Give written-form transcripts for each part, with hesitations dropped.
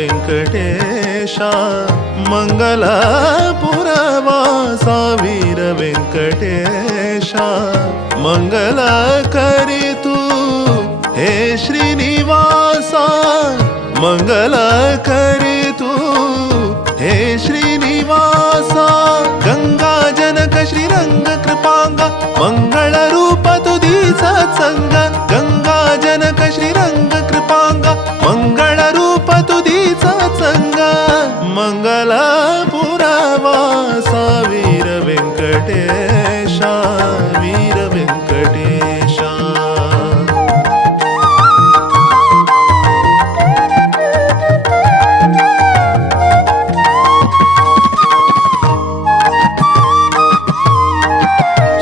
वेंकटेशा मंगलपुरवासा वीर वेंकटेशा मंगल करितु हे श्रीनिवासा मंगल करितु हे श्रीनिवासा गंगा जनक श्रीरंग कृपांग मंगल रूप तुझीचा संग गंगा जनक श्रीरंग कृपांग मंगल रूप तुझीचा संग मंगलपुरवासा वीर वेंकटेशा वीर वेंकटेशा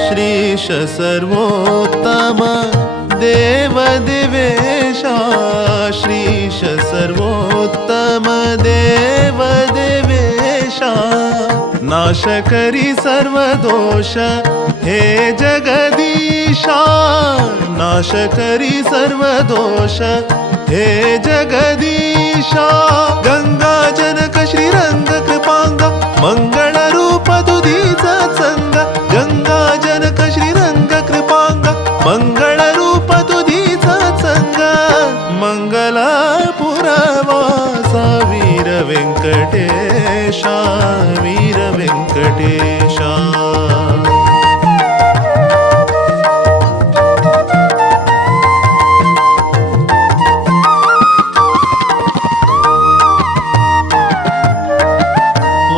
श्रीश सर्वोत्तम देव देवेशा श्रीश सर्वोत्तम देव देवेशा नाश करी सर्व दोष हे जगदीशा नाश करी सर्व दोष हे जगदीशा गंगा जनक श्रीरंग कृपांग मंगल रूप तुझीचा संग गंगा जनक श्रीरंग कृपांग मंगल रूप तुझीचा संग मंगलपुरवासा वीर वेंकटेशा वीर वेंकटेशा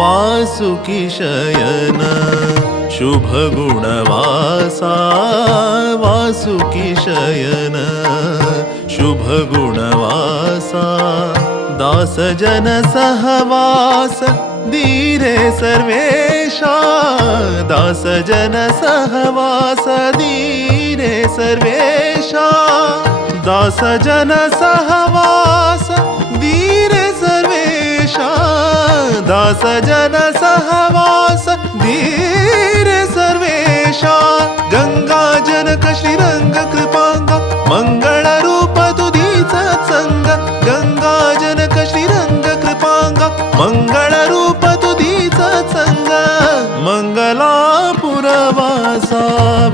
वासुकी शयन शुभ गुणवासा वासुकी शयन शुभ गुणवासा दास जन सहवास धीरे सर्वेशा दास जन सहवास धीरे सर्वेशा दास जन सहवास धीरे सर्वेशा दास जन सहवास धीरे सर्वेशा गंगा जनक श्रीरंग कृपांग मंगल रूप तुझीचा संग गंगा जनक श्रीरंग कृपांग मंगल रूप तुझीचा संग मंगलापुरवासा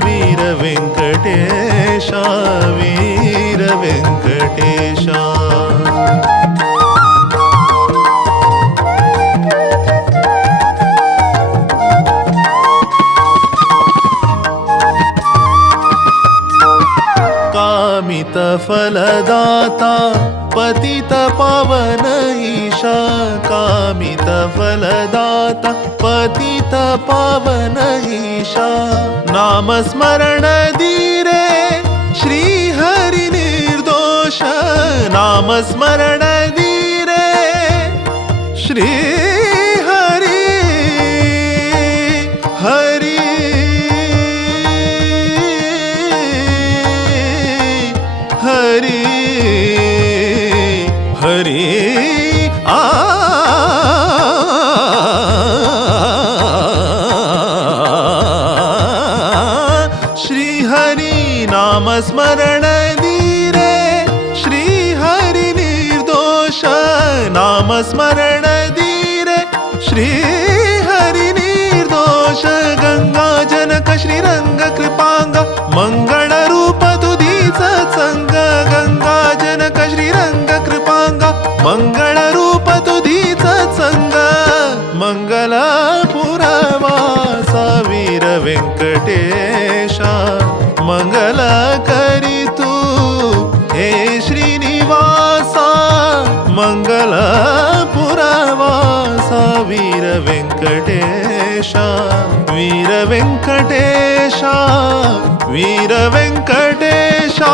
वीर वेंकटेशा वीर वेंकटेशा कामित फलदाता पतित पावन ईशा कामित फलदाता पतित पावन ईशा नाम स्मरण धीरे श्री हरि निर्दोष नाम स्मरण धीरे श्री हरि हरि हरि हरि श्री हरि नाम स्मरण धीरे श्री हरि निर्दोष नाम स्मरण धीरे श्री हरि निर्दोष गंगा जनक श्रीरंग कृपांग मंगल रूप तुझीचा संग गंगा जनक श्रीरंग कृपांग मंगल रूप तुझीचा संग मंगलपुरवासा वीर वेंकटेशा मंगल करितु हे श्रीनिवासा मंगलपुरवासा वीर वेंकटेशा वीर वेंकटेशा वीर वेंकटेशा